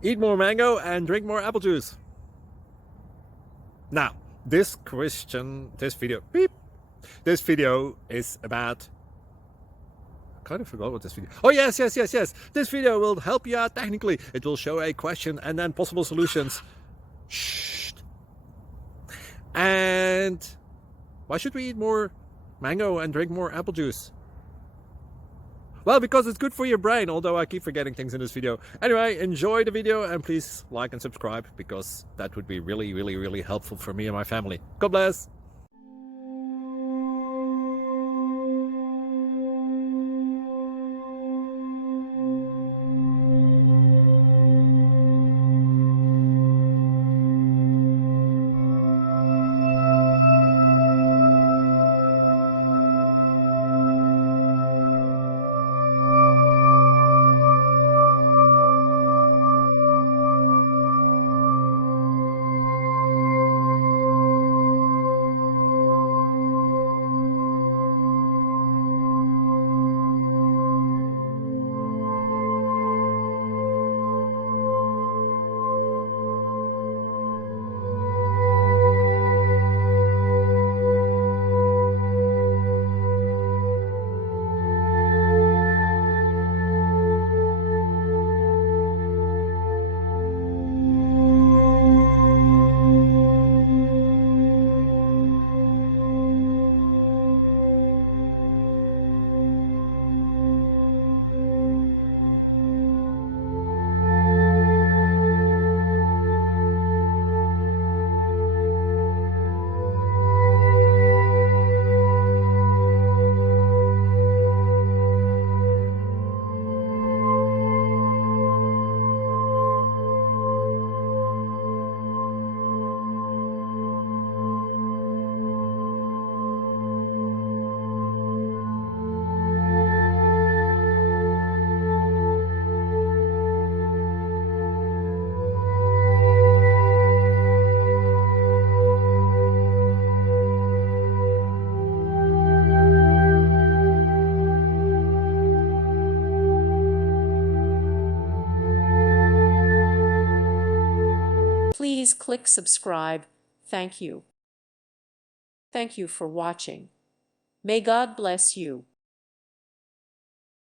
Eat more mango and drink more apple juice. Now, this video is about, I kind of forgot what this video. Oh, yes. This video will help you out technically. It will show a question and then possible solutions. Shh. And why should we eat more mango and drink more apple juice? Well, because it's good for your brain, although I keep forgetting things in this video. Anyway, enjoy the video and please like and subscribe, because that would be really helpful for me and my family. God bless! Please click subscribe. Thank you. Thank you for watching. May God bless you.